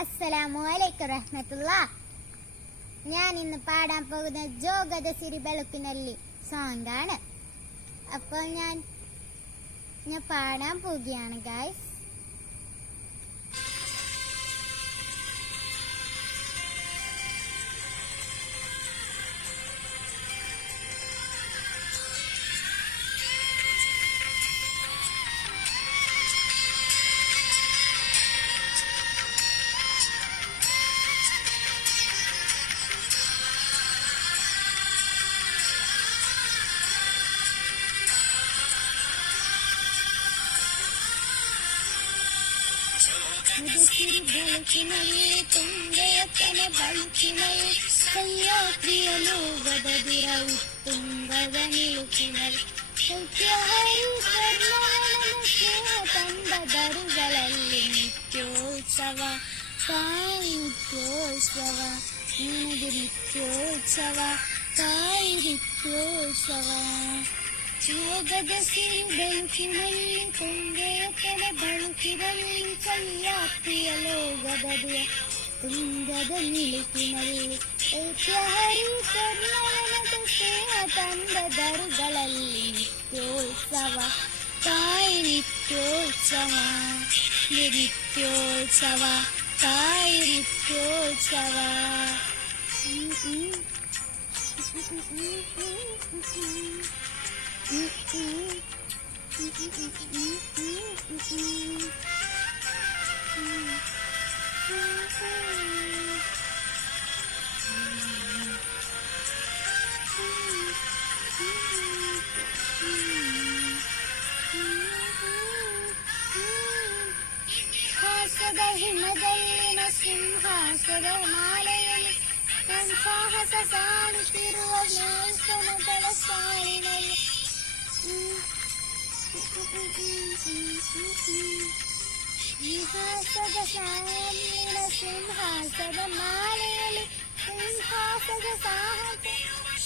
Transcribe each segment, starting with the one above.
അസ്സലാമു അലൈക്കും റഹ്മത്തുള്ളാ. ഞാൻ ഇന്ന് പാടാൻ പോകുന്ന ജോഗത സിരി ബെളുപ്പിನಲ್ಲಿ സോങ് ആണ്. അപ്പോൾ ഞാൻ പാടാൻ പോവുകയാണ് ഗൈസ്. ಮುದುಕಿರಿ ಬೆಳಕಿನಲ್ಲಿ ತುಂಗೆಯತನ ಬಳುಕಿನಲ್ಲಿ ಸಹ್ಯಾದ್ರಿಯ ಲೋಗದ ದಿರ ಉತ್ತುಂಗದ ನಿಲುಕಿನಲ್ಲಿ ಸ್ನೇಹ ತಂದ ದರುಗಳಲ್ಲಿ ನಿತ್ಯೋತ್ಸವ ತಾಯಿ ನಿತ್ಯೋತ್ಸವ ನಿನಗೆ ನಿತ್ಯೋತ್ಸವ ತಾಯಿ ನಿತ್ಯೋತ್ಸವ. ಯೋಗದ ಸಿರಿ ಬೆಳಕಿನಲ್ಲಿ ತುಂಗೆಯತನ ಬಳುಕಿನಲ್ಲಿ ಸಹ್ಯಾದ್ರಿಯ ಲೋಗದ ದಿರ ತುಂಗದ ನಿಲುಕಿನಲ್ಲಿ ಐತ್ಯಹರಿ ಕರ್ನಾಟಕ ಸ್ನೇಹ ತಂದ ದರುಗಳಲ್ಲಿ ನಿತ್ಯೋತ್ಸವ ತಾಯಿ ನಿತ್ಯೋತ್ಸವ ನಿತ್ಯೋತ್ಸವ ತಾಯಿ ನಿತ್ಯೋತ್ಸವ. ಹಾಸದ ಹಿಮದಲ್ಲಿನ ಸಿಂಹಾಸದ ಮಾಲೆಯಲ್ಲಿ ಸಾಹಸ ಸಾಡುತ್ತಿರುವ ನ್ಯಾಸನಗಳ ಸಾಲಿನಲ್ಲಿ ಸಿಂಹಾಸದ ಸಾಲಿನ ಸಿಂಹಾಸದ ಮಾಲೆಯಲ್ಲಿ ಸಿಂಹಾಸದ ಸಾಹಸ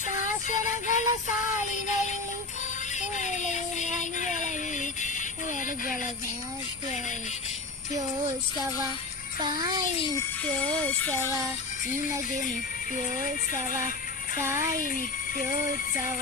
ಶಾಸನಗಳ ಸಾಲಿನಲ್ಲಿ ನಿತ್ಯೋತ್ಸವ ತಾಯಿ ನಿತ್ಯೋತ್ಸವ ನಿನಗೆ ನಿತ್ಯೋತ್ಸವ ತಾಯಿ ನಿತ್ಯೋತ್ಸವ.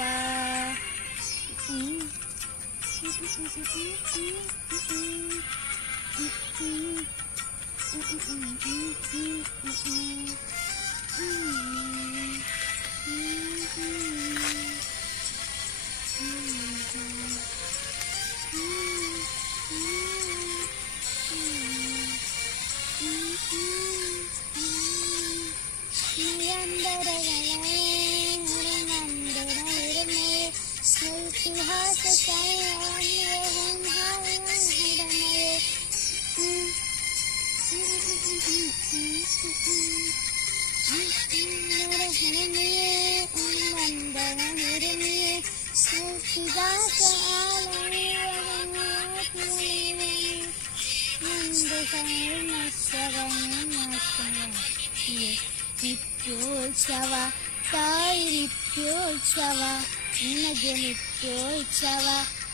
ನಿತ್ಯೋತ್ಸವ ತಾಯಿ ನಿತ್ಯೋತ್ಸವ ನಿನಗೆ ನಿತ್ಯೋತ್ಸವ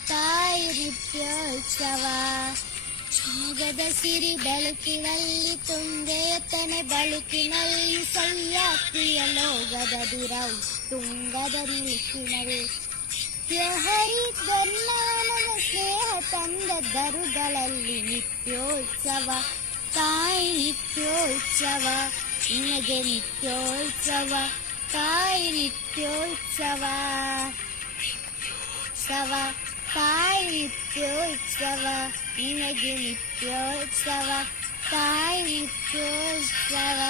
ತಾಯಿ ನಿತ್ಯೋತ್ಸವ. ಯೋಗದ ಸಿರಿ ಬೆಳಕಿನಲ್ಲಿ ತುಂಗೆಯತನೆ ಬಳುಕಿನಲ್ಲಿ ಸಹ್ಯಾದ್ರಿಯ ಲೋಗದ ದಿರ ಉತ್ತುಂಗದ ನಿಲುಕಿನಲ್ಲಿ ಹರಿ ಗರ್ನಾನದ ಸ್ನೇಹ ತಂದ ದರುಗಳಲ್ಲಿ ನಿತ್ಯೋತ್ಸವ ತಾಯಿ ನಿತ್ಯೋತ್ಸವ ನಿನಗೆ ನಿತ್ಯೋತ್ಸವ ತಾಯಿ ನಿತ್ಯೋತ್ಸವ ಸವ ತಾಯಿ ನಿತ್ಯೋತ್ಸವ ನಿನಗೆ ನಿತ್ಯೋತ್ಸವ ತಾಯಿ ನಿತ್ಯೋತ್ಸವ.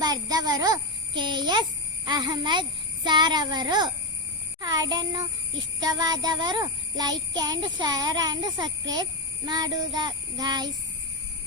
ಬರೆದವರು KS ಅಹಮದ್ ಸಾರ್ ಅವರು. ಹಾಡನ್ನು ಇಷ್ಟವಾದವರು like and share and subscribe ಮಾಡುವುದ ಗಾಯ್ಸ್.